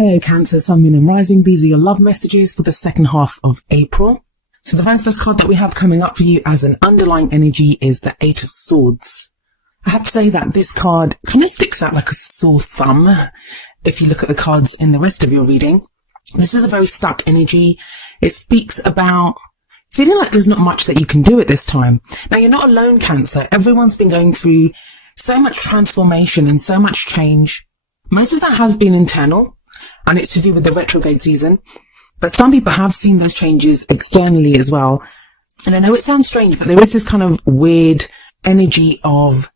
Hello Cancer, Sun, Moon and Rising. These are your love messages for the second half of April. So the very first card that we have coming up for you as an underlying energy is the Eight of Swords. I have to say that this card kind of sticks out like a sore thumb if you look at the cards in the rest of your reading. This is a very stuck energy. It speaks about feeling like there's not much that you can do at this time. Now, you're not alone, Cancer. Everyone's been going through so much transformation and so much change. Most of that has been internal, and it's to do with the retrograde season. But some people have seen those changes externally as well. And I know it sounds strange, but there is this kind of weird energy of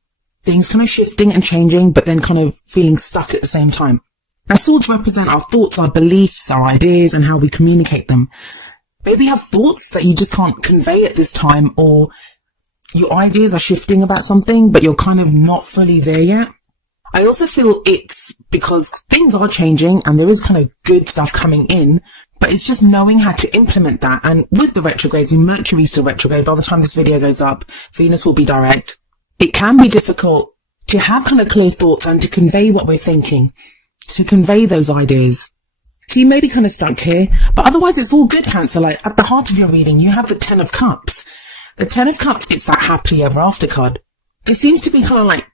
things kind of shifting and changing, but then kind of feeling stuck at the same time. Now, swords represent our thoughts, our beliefs, our ideas, and how we communicate them. Maybe you have thoughts that you just can't convey at this time, or your ideas are shifting about something, but you're kind of not fully there yet. I also feel it's because things are changing and there is kind of good stuff coming in, but it's just knowing how to implement that. And with the retrogrades, Mercury's still retrograde. By the time this video goes up, Venus will be direct. It can be difficult to have kind of clear thoughts and to convey what we're thinking, to convey those ideas. So you may be kind of stuck here, but otherwise it's all good, Cancer. Like at the heart of your reading, you have the Ten of Cups. The Ten of Cups, it's that happily ever after card. There seems to be kind of like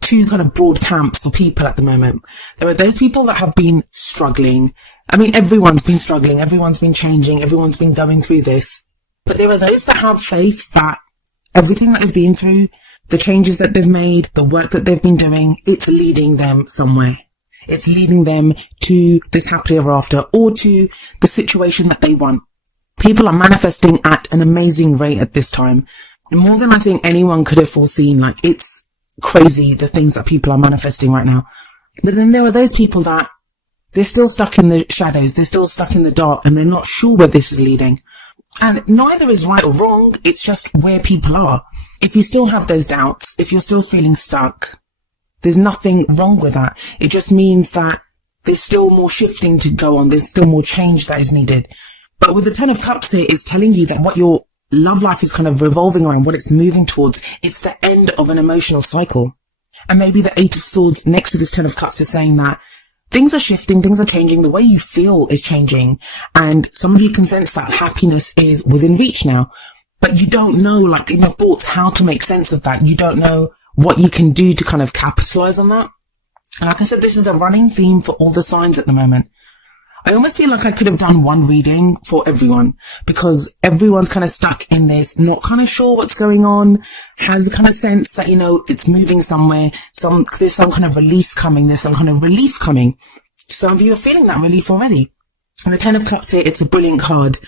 two kind of broad camps of people at the moment. There are those people that have been struggling. I mean, everyone's been struggling. Everyone's been changing. Everyone's been going through this. But there are those that have faith that everything that they've been through, the changes that they've made, the work that they've been doing, it's leading them somewhere. It's leading them to this happily ever after, or to the situation that they want. People are manifesting at an amazing rate at this time. More than I think anyone could have foreseen. Like, it's crazy the things that people are manifesting right now. But then there are those people that they're still stuck in the shadows, they're still stuck in the dark, and they're not sure where this is leading. And neither is right or wrong, it's just where people are. If you still have those doubts, if you're still feeling stuck, there's nothing wrong with that. It just means that there's still more shifting to go on, there's still more change that is needed. But with the Ten of Cups here, it's telling you that what your love life is kind of revolving around, what it's moving towards, it's the end of an emotional cycle. And maybe the Eight of Swords next to this Ten of Cups is saying that things are shifting, things are changing, the way you feel is changing, and some of you can sense that happiness is within reach now, but you don't know, like in your thoughts, how to make sense of that. You don't know what you can do to kind of capitalize on that. And like I said, this is a running theme for all the signs at the moment. I almost feel like I could have done one reading for everyone, because everyone's kind of stuck in this, not kind of sure what's going on, has a kind of sense that, you know, it's moving somewhere, there's some kind of release coming, there's some kind of relief coming. Some of you are feeling that relief already. And the Ten of Cups here, it's a brilliant card.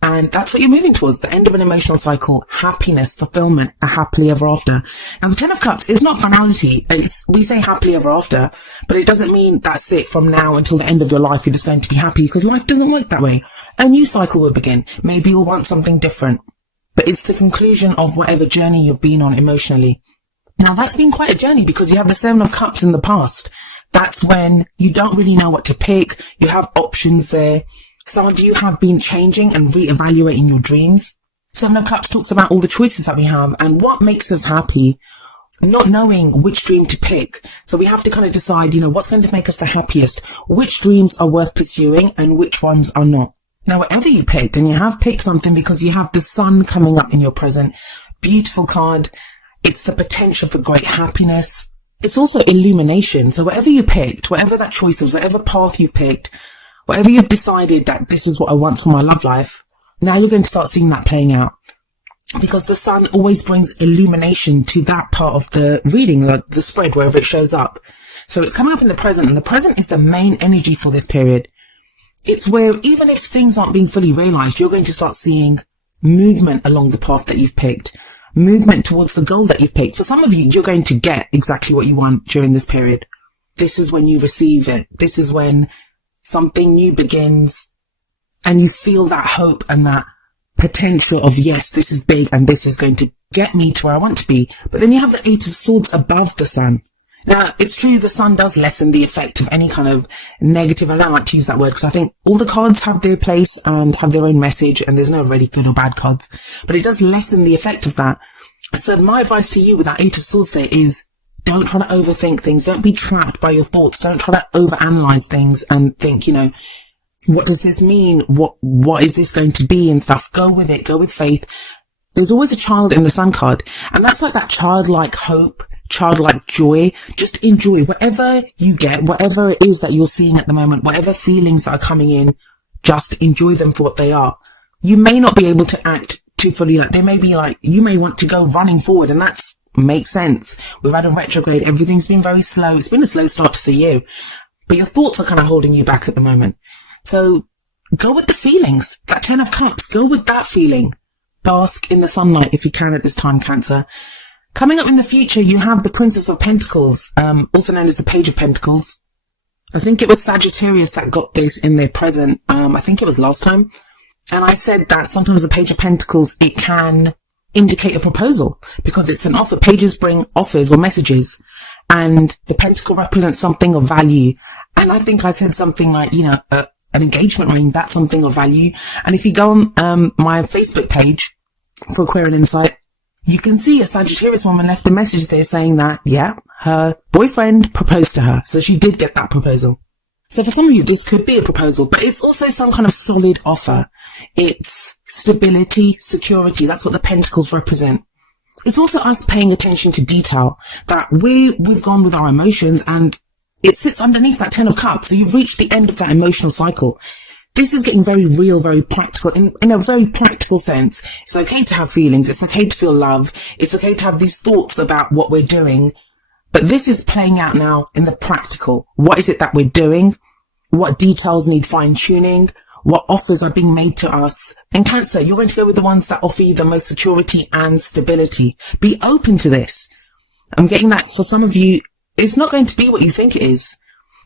And that's what you're moving towards, the end of an emotional cycle, happiness, fulfillment, a happily ever after. Now, the Ten of Cups is not finality. We say happily ever after, but it doesn't mean that's it from now until the end of your life. You're just going to be happy, because life doesn't work that way. A new cycle will begin. Maybe you'll want something different, but it's the conclusion of whatever journey you've been on emotionally. Now, that's been quite a journey, because you have the Seven of Cups in the past. That's when you don't really know what to pick. You have options there. Some of you have been changing and reevaluating your dreams. Seven of Cups talks about all the choices that we have and what makes us happy, not knowing which dream to pick. So we have to kind of decide, you know, what's going to make us the happiest, which dreams are worth pursuing and which ones are not. Now, whatever you picked, and you have picked something because you have the sun coming up in your present, beautiful card. It's the potential for great happiness. It's also illumination. So whatever you picked, whatever that choice is, whatever path you picked, whatever you've decided that this is what I want for my love life, now you're going to start seeing that playing out. Because the sun always brings illumination to that part of the reading, the spread, wherever it shows up. So it's coming up in the present, and the present is the main energy for this period. It's where even if things aren't being fully realized, you're going to start seeing movement along the path that you've picked, movement towards the goal that you've picked. For some of you, you're going to get exactly what you want during this period. This is when you receive it. This is when something new begins, and you feel that hope and that potential of, yes, this is big and this is going to get me to where I want to be. But then you have the Eight of Swords above the sun. Now, it's true, the sun does lessen the effect of any kind of negative. I don't like to use that word, because I think all the cards have their place and have their own message, and there's no really good or bad cards. But it does lessen the effect of that. So my advice to you with that Eight of Swords there is, don't try to overthink things. Don't be trapped by your thoughts. Don't try to overanalyze things and think, what does this mean? What is this going to be and stuff? Go with it. Go with faith. There's always a child in the Sun card, and that's like that childlike hope, childlike joy. Just enjoy whatever you get, whatever it is that you're seeing at the moment, whatever feelings that are coming in, just enjoy them for what they are. You may not be able to act too fully, they may be you may want to go running forward, and that's makes sense. We've had a retrograde. Everything's been very slow. It's been a slow start to the year, but your thoughts are kind of holding you back at the moment. So go with the feelings. That 10 of Cups, go with that feeling. Bask in the sunlight if you can at this time, Cancer. Coming up in the future, you have the Princess of Pentacles, also known as the Page of Pentacles. I think it was Sagittarius that got this in their present. I think it was last time. And I said that sometimes the Page of Pentacles, it can indicate a proposal because it's an offer. Pages bring offers or messages, and the pentacle represents something of value. And I think I said something like, an engagement ring, that's something of value. And if you go on my Facebook page for Aquarian Insight, you can see a Sagittarius woman left a message there saying that, her boyfriend proposed to her. So she did get that proposal. So for some of you, this could be a proposal, but it's also some kind of solid offer. It's stability, security. That's what the pentacles represent. It's also us paying attention to detail, that we've gone with our emotions, and it sits underneath that 10 of Cups. So you've reached the end of that emotional cycle. This is getting very real, very practical. In a very practical sense, it's okay to have feelings. It's okay to feel love. It's okay to have these thoughts about what we're doing. But this is playing out now in the practical. What is it that we're doing? What details need fine tuning? What offers are being made to us? And Cancer, you're going to go with the ones that offer you the most security and stability. Be open to this. I'm getting that for some of you, it's not going to be what you think it is.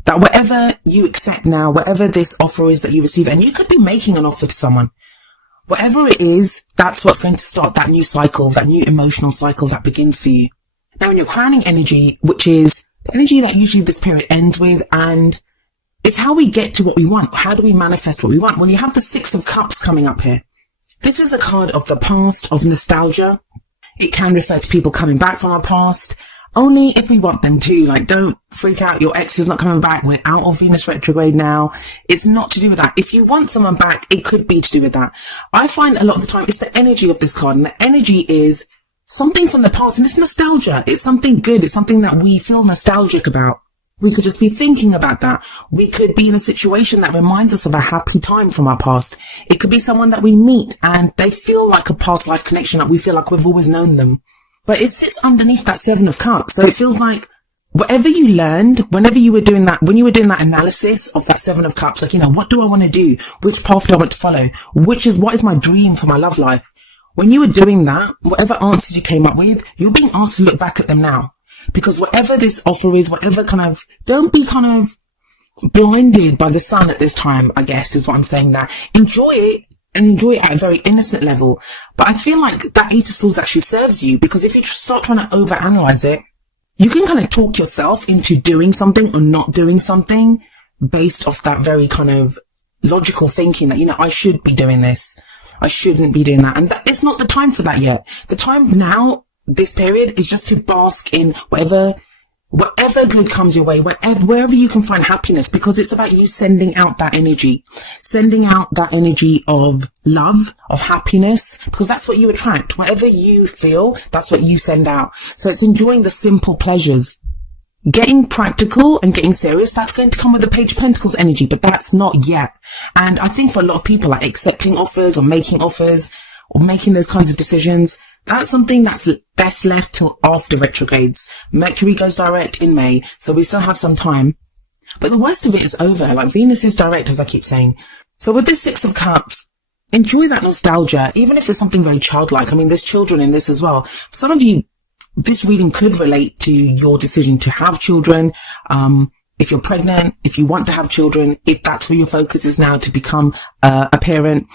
That whatever you accept now, whatever this offer is that you receive, and you could be making an offer to someone, whatever it is, that's what's going to start that new cycle, that new emotional cycle that begins for you. Now in your crowning energy, which is the energy that usually this period ends with, and it's how we get to what we want. How do we manifest what we want? Well, you have the 6 of Cups coming up here. This is a card of the past, of nostalgia. It can refer to people coming back from our past, only if we want them to. Don't freak out. Your ex is not coming back. We're out of Venus retrograde now. It's not to do with that. If you want someone back, it could be to do with that. I find a lot of the time it's the energy of this card, and the energy is something from the past, and it's nostalgia. It's something good. It's something that we feel nostalgic about. We could just be thinking about that. We could be in a situation that reminds us of a happy time from our past. It could be someone that we meet and they feel like a past life connection, that we feel like we've always known them. But it sits underneath that 7 of Cups. So it feels like whatever you learned, whenever you were doing that, when you were doing that analysis of that 7 of Cups, what do I want to do? Which path do I want to follow? What is my dream for my love life? When you were doing that, whatever answers you came up with, you're being asked to look back at them now. Because whatever this offer is, don't be blinded by the sun at this time, I guess, is what I'm saying. That enjoy it, and enjoy it at a very innocent level. But I feel like that 8 of Swords actually serves you, because if you start trying to overanalyze it, you can talk yourself into doing something or not doing something based off that very logical thinking that, I should be doing this. I shouldn't be doing that. And it's not the time for that yet. The time now, this period, is just to bask in whatever good comes your way, wherever you can find happiness, because it's about you sending out that energy of love, of happiness, because that's what you attract. Whatever you feel, that's what you send out. So it's enjoying the simple pleasures. Getting practical and getting serious, that's going to come with the Page of Pentacles energy, but that's not yet. And I think for a lot of people, accepting offers or making those kinds of decisions, that's something that's best left till after retrogrades. Mercury goes direct in May, so we still have some time. But the worst of it is over. Venus is direct, as I keep saying. So with this 6 of Cups, enjoy that nostalgia, even if it's something very childlike. There's children in this as well. For some of you, this reading could relate to your decision to have children. If you're pregnant, if you want to have children, if that's where your focus is now, to become a parent.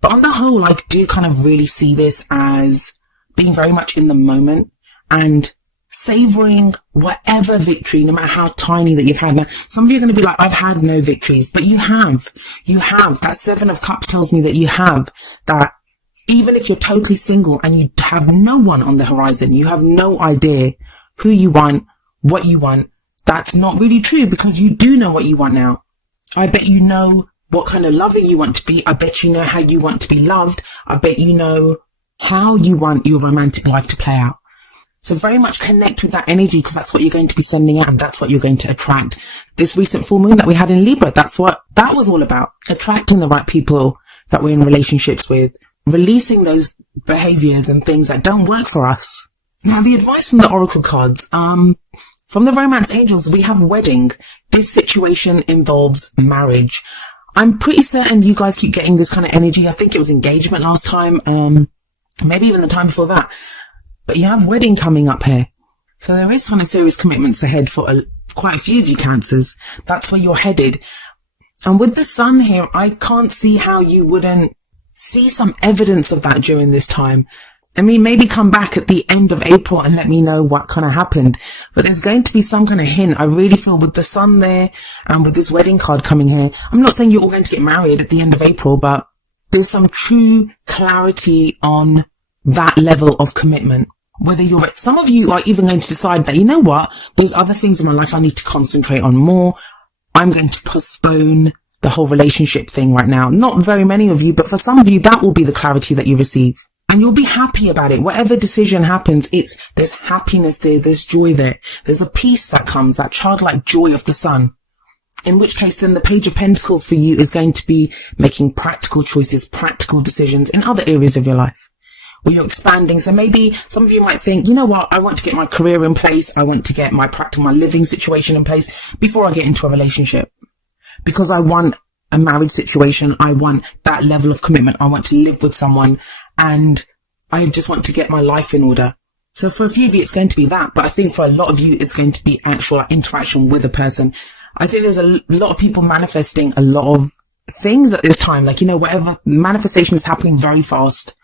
But on the whole, I do really see this as being very much in the moment and savoring whatever victory, no matter how tiny that you've had. Now, some of you are going to be like, I've had no victories, but you have. That 7 of Cups tells me that you have. That even if you're totally single and you have no one on the horizon, you have no idea who you want, what you want. That's not really true, because you do know what you want now. I bet you know what kind of lover you want to be. I bet you know how you want to be loved. I bet you know how you want your romantic life to play out. So very much connect with that energy, because that's what you're going to be sending out and that's what you're going to attract. This recent full moon that we had in Libra, that's what that was all about. Attracting the right people that we're in relationships with, releasing those behaviors and things that don't work for us. Now, the advice from the Oracle cards, from the Romance Angels, we have wedding. This situation involves marriage. I'm pretty certain you guys keep getting this kind of energy. I think it was engagement last time, maybe even the time before that. But you have wedding coming up here. So there is kind of serious commitments ahead for quite a few of you Cancers. That's where you're headed. And with the sun here, I can't see how you wouldn't see some evidence of that during this time. I mean, maybe come back at the end of April and let me know what kind of happened. But there's going to be some kind of hint. I really feel with the sun there and with this wedding card coming here. I'm not saying you're all going to get married at the end of April, but there's some true clarity on that level of commitment. Whether some of you are even going to decide that, you know what, there's other things in my life I need to concentrate on more. I'm going to postpone the whole relationship thing right now. Not very many of you, but for some of you, that will be the clarity that you receive. And you'll be happy about it. Whatever decision happens, there's happiness there, there's joy there. There's a peace that comes, that childlike joy of the sun. In which case then the Page of Pentacles for you is going to be making practical choices, practical decisions in other areas of your life where you're expanding. So maybe some of you might think, you know what, I want to get my career in place. I want to get my living situation in place before I get into a relationship. Because I want a marriage situation. I want that level of commitment. I want to live with someone and I just want to get my life in order. So for a few of you, it's going to be that. But I think for a lot of you, it's going to be actual interaction with a person. I think there's a lot of people manifesting a lot of things at this time. Like, you know, whatever manifestation is happening very fast.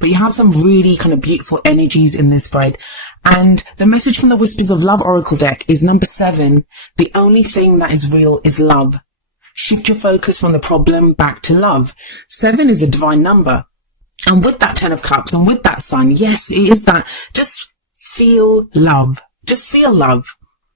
But you have some really kind of beautiful energies in this spread. And the message from the Whispers of Love Oracle deck is number 7. The only thing that is real is love. Shift your focus from the problem back to love. 7 is a divine number. And with that 10 of Cups and with that sun, yes, it is that. Just feel love. Just feel love.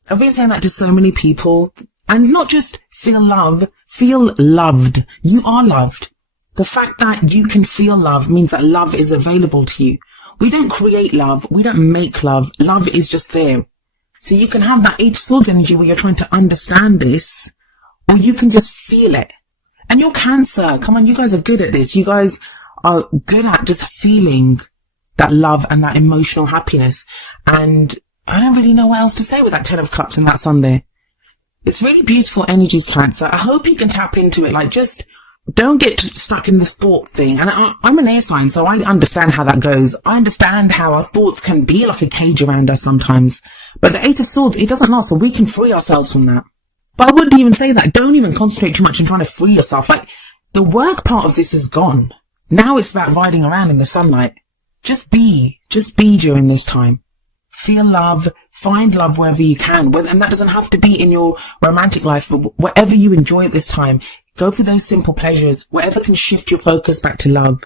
I've been saying that to so many people. And not just feel love, feel loved. You are loved. The fact that you can feel love means that love is available to you. We don't create love. We don't make love. Love is just there. So you can have that 8 of Swords energy where you're trying to understand this, or you can just feel it. And you're Cancer. Come on, you guys are good at this. You guys are good at just feeling that love and that emotional happiness. And I don't really know what else to say with that 10 of Cups and that sun there. It's really beautiful energies, Cancer. I hope you can tap into it. Like, just don't get stuck in the thought thing. And I'm an air sign, so I understand how that goes. I understand how our thoughts can be like a cage around us sometimes. But the 8 of Swords, it doesn't last, so we can free ourselves from that. But I wouldn't even say that. Don't even concentrate too much on trying to free yourself. Like, the work part of this is gone. Now it's about riding around in the sunlight. Just be during this time. Feel love, find love wherever you can. And that doesn't have to be in your romantic life, but whatever you enjoy at this time, go for those simple pleasures, whatever can shift your focus back to love.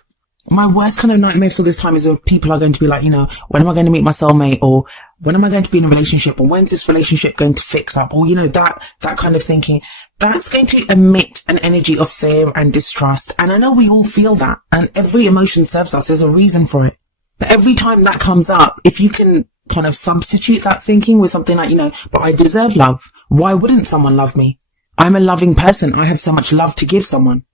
My worst kind of nightmare for this time is if people are going to be like, you know, when am I going to meet my soulmate? Or when am I going to be in a relationship? Or when's this relationship going to fix up? Or, you know, that kind of thinking. That's going to emit an energy of fear and distrust. And I know we all feel that. And every emotion serves us. There's a reason for it. But every time that comes up, if you can kind of substitute that thinking with something like, you know, but I deserve love. Why wouldn't someone love me? I'm a loving person. I have so much love to give someone.